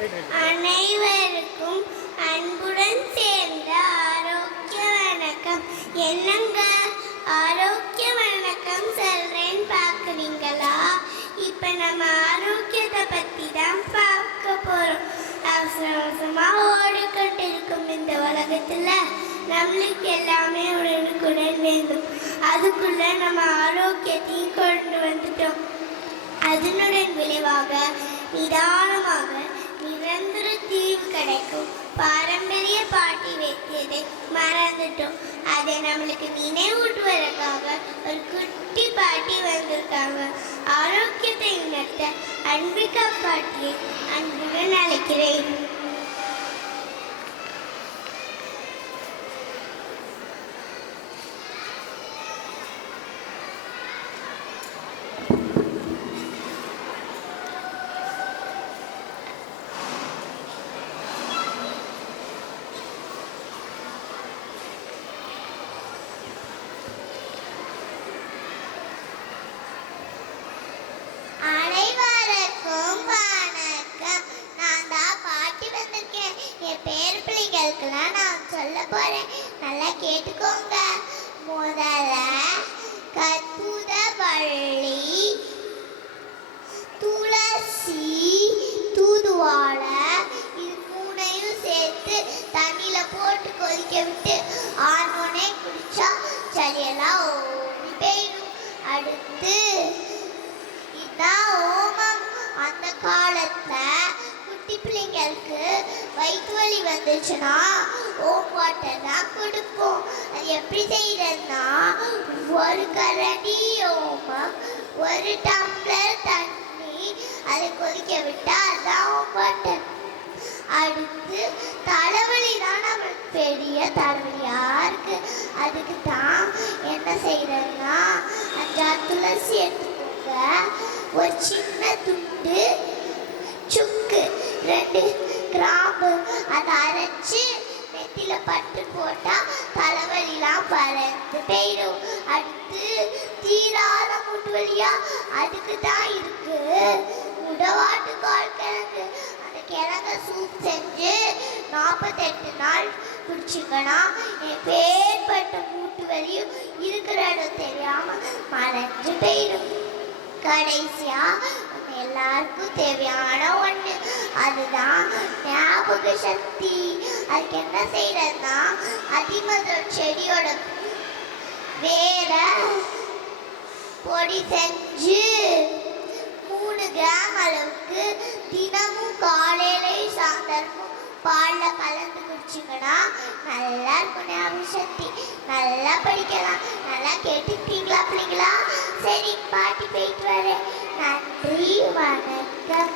அனைவருக்கும் அன்புடன் சேர்ந்த ஆரோக்கிய வணக்கம். என்னங்க ஆரோக்கிய வணக்கம் சொல்றேன்னு பார்க்குறீங்களா? இப்போ நம்ம ஆரோக்கியத்தை பற்றி தான் பார்க்க போகிறோம். அவசரமாக ஓடிக்கொண்டு இருக்கும் இந்த உலகத்தில் நம்மளுக்கு எல்லாமே உடனுக்குடன் வேண்டும். அதுக்குள்ள நம்ம ஆரோக்கியத்தையும் கொண்டு வந்துட்டோம். அதனுடன் விளைவாக நிதானமாக நிரந்தர தீர்வு கிடைக்கும். பாரம்பரிய பாட்டி வைத்தியத்தை மறந்துட்டோம். அதை நம்மளுக்கு நினைவூட்டுவதற்காக ஒரு குட்டி பாட்டி வந்திருக்காங்க. ஆரோக்கியத்தை உணர்த்த அன்பிகா பாட்டியை அன்புடன் அழைக்கிறேன். நான் சொல்ல போறேன், நல்லா கேட்டுக்கோங்க. முதல்ல கற்பூரவள்ளி, துளசி, தூதுவாழை இது மூணையும் சேர்த்து தண்ணியில போட்டு கொதிக்க விட்டு ஆனோனே குடிச்சா சளியெல்லாம் ஓடி போயிடும். அடுத்து இதான் ஓமம். அந்த காலத்துல குட்டி பிள்ளைங்களுக்கு வயிற்று வலி வந்துச்சுன்னா ஓம் வாட்டர் தான் கொடுப்போம். அது எப்படி செய்யறதுன்னா, ஒரு கரண்டி ஓமம், ஒரு டம்ளர் தண்ணி, அதை கொதிக்க விட்டா அதுதான் ஓம் வாட்டர். அடுத்து தலைவலி தான் நம்மளுக்கு பெரிய தலைவலியா இருக்கு. அதுக்கு தான் என்ன செய்யறதுன்னா, 5 துளசி எடுத்துக்கோங்க, ஒரு சின்ன துண்டு சுக்கு, 2 கிராம்பு, அதை அரைச்சு நெத்தில பட்டு போட்டா தலைவலிலாம் பறந்து போயிடும். அடுத்து தீராத மூட்டு வலியா, அதுக்கு தான் இருக்கு உடவாட்டு கால் கிழங்கு. அந்த கிழங்க சூப் செஞ்சு 48 நாள் குடிச்சிங்கன்னா எப்பேற்பட்ட மூட்டு வலியும் இருக்கிற இடம் தெரியாம மறைஞ்சு போயிடும். கடைசியா எல்லாருக்கும் தேவையான ஒண்ணு, அதுதான் ஞாபக சக்தி. அதுக்கு என்ன செய்யறதுன்னா, அதிமதுர செடியோட வேற பொடி செஞ்சு 3 கிராம் அளவுக்கு தினமும் காலையிலையும் சாயந்தரமும் பால்ல கலந்து குடிச்சிங்கன்னா நல்லா இருக்கும் ஞாபக சக்தி. நல்லா படிக்கலாம். நல்லா கேட்டுக்கிட்டீங்களா பிள்ளைங்களா? சரி, பாட்டி போயிட்டு வரேன். நன்றி, வணக்கம்.